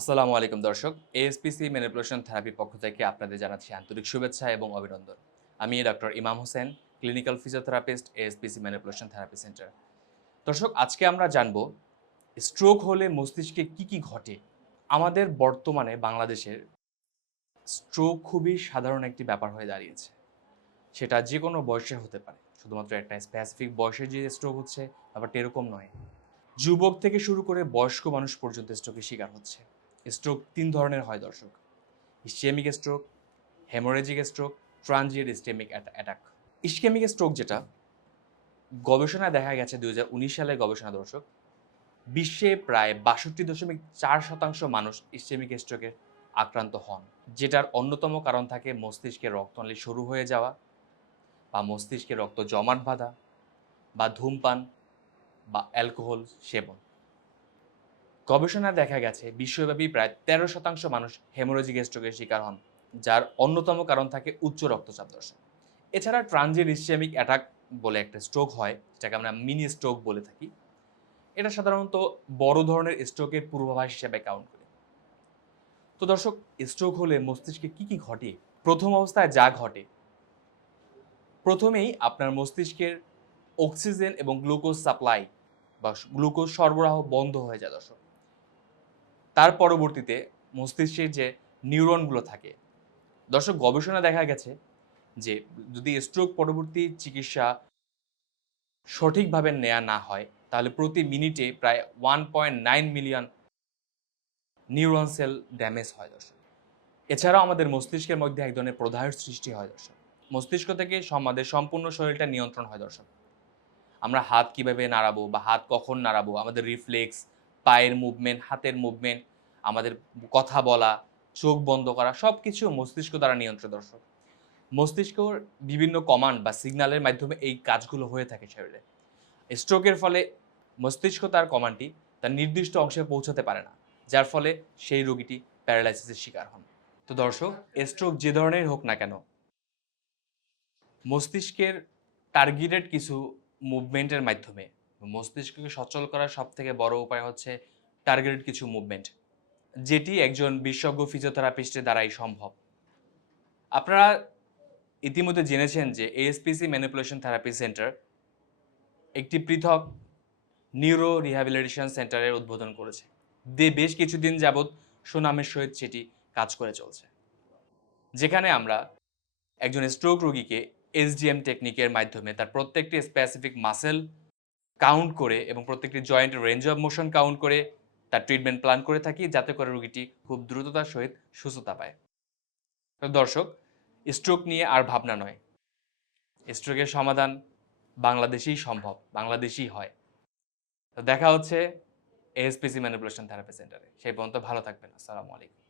আসসালামু আলাইকুম দর্শক এএসপিসি ম্যানিপুলেশন থেরাপি পক্ষ থেকে আপনাদের জানাচ্ছি আন্তরিক শুভেচ্ছা এবং অভিনন্দন। আমি doctor Imam Hossain clinical physiotherapist ASPC manipulation therapy centre দর্শক, আজকে আমরা জানব স্ট্রোক হলে মস্তিষ্কে কি কি ঘটে? আমাদের বর্তমানে বাংলাদেশের স্ট্রোক খুবই সাধারণ একটি ব্যাপার হয়ে দাঁড়িয়েছে। সেটা যে কোনো বয়সে হতে পারে, শুধুমাত্র একটা স্পেসিফিক বয়সে যে স্ট্রোক হচ্ছে, ব্যাপারটা এরকম নয়। যুবক থেকে শুরু করে বয়স্ক মানুষ পর্যন্ত স্ট্রোকের শিকার হচ্ছে। স্ট্রোক তিন ধরনের হয় দর্শক। Ischaemic stroke haemorrhagic stroke transient ischaemic attack ischaemic stroke যেটা, গবেষণায় দেখা গেছে দুই সালের গবেষণা দর্শক, বিশ্বে প্রায় বাষট্টি দশমিক চার শতাংশ মানুষ ইস্কেমিক স্ট্রোকে আক্রান্ত হন, যেটার অন্যতম কারণ থাকে মস্তিষ্কে রক্তনালী শুরু হয়ে যাওয়া বা মস্তিষ্কে রক্ত জমাট বাঁধা বা ধূমপান বা অ্যালকোহল সেবন। গবেষণায় দেখা গেছে, বিশ্বব্যাপী প্রায় তেরো শতাংশ মানুষ হেমোরোজিক স্ট্রোকের শিকার হন, যার অন্যতম কারণ থাকে উচ্চ রক্তচাপ দর্শন। এছাড়া ট্রানজিয়েন্ট ইসচেমিক অ্যাটাক বলে একটা স্ট্রোক হয়, যেটাকে আমরা মিনি স্ট্রোক বলে থাকি। এটা সাধারণত বড় ধরনের স্ট্রোকের পূর্বাভাস হিসেবে কাউন্ট করি। তো দর্শক, স্ট্রোক হলে মস্তিষ্কে কি কি ঘটে? প্রথম অবস্থায় যা ঘটে, প্রথমেই আপনার মস্তিষ্কের অক্সিজেন এবং গ্লুকোজ সাপ্লাই বা গ্লুকোজ সরবরাহ বন্ধ হয়ে যায় দর্শক। তার পরবর্তীতে মস্তিষ্কের যে নিউরনগুলো থাকে, দর্শক গবেষণা দেখা গেছে যে যদি স্ট্রোক পরবর্তী চিকিৎসা সঠিকভাবে নেয়া না হয়, তাহলে প্রতি মিনিটে প্রায় one point nine million neuron cell damage হয় দর্শক। এছাড়াও আমাদের মস্তিষ্কের মধ্যে এক ধরনের প্রদাহের সৃষ্টি হয় দর্শক। মস্তিষ্ক থেকে আমাদের সম্পূর্ণ শরীরটা নিয়ন্ত্রণ হয় দর্শক। আমরা হাত কীভাবে নাড়াবো বা হাত কখন নাড়াবো, আমাদের রিফ্লেক্স পায়ের মুভমেন্ট হাতের মুভমেন্ট আমাদের কথা বলা, চোখ বন্ধ করা সব কিছু মস্তিষ্ক দ্বারা নিয়ন্ত্রিত দর্শক। মস্তিষ্কর বিভিন্ন কমান্ড বা সিগন্যালের মাধ্যমে এই কাজগুলো হয়ে থাকে শরীরে। স্ট্রোকের ফলে মস্তিষ্ক তার কমান্ডটি তার নির্দিষ্ট অংশে পৌঁছাতে পারে না, যার ফলে সেই রোগীটি প্যারালাইসিসের শিকার হন। তো দর্শক স্ট্রোক যে ধরনের হোক না কেন, মস্তিষ্কের টার্গেটেড কিছু মুভমেন্টের মাধ্যমে মস্তিষ্ককে সচল করার সব থেকে বড় উপায় হচ্ছে টার্গেটেড কিছু মুভমেন্ট যেটি একজন বিশেষজ্ঞ ফিজিওথেরাপিস্টের দ্বারাই সম্ভব। আপনারা ইতিমধ্যে জেনেছেন যে এএসপিসি ম্যানিপুলেশন থেরাপি সেন্টার একটি পৃথক নিউরো রিহ্যাবিলিটেশন সেন্টারের উদ্বোধন করেছে। দিয়ে বেশ কিছুদিন যাবৎ সুনামের সহিত সেটি কাজ করে চলছে। যেখানে আমরা একজন স্ট্রোক রোগীকে এসডিএম টেকনিকের মাধ্যমে তার প্রত্যেকটি স্পেসিফিক মাসেল কাউন্ট করে এবং প্রত্যেকটি জয়েন্টের রেঞ্জ অফ মোশন কাউন্ট করে তার ট্রিটমেন্ট প্ল্যান করে থাকি, যাতে করে রোগীটি খুব দ্রুততার সহিত সুস্থতা পায়। তো দর্শক স্ট্রোক নিয়ে আর ভাবনা নয়। স্ট্রোকের সমাধান বাংলাদেশেই সম্ভব, বাংলাদেশেই হয়। তো দেখা হচ্ছে এএসপিসি ম্যানিপুলেশন থেরাপি সেন্টারে সেই পর্যন্ত ভালো থাকবেন। আসসালামু আলাইকুম।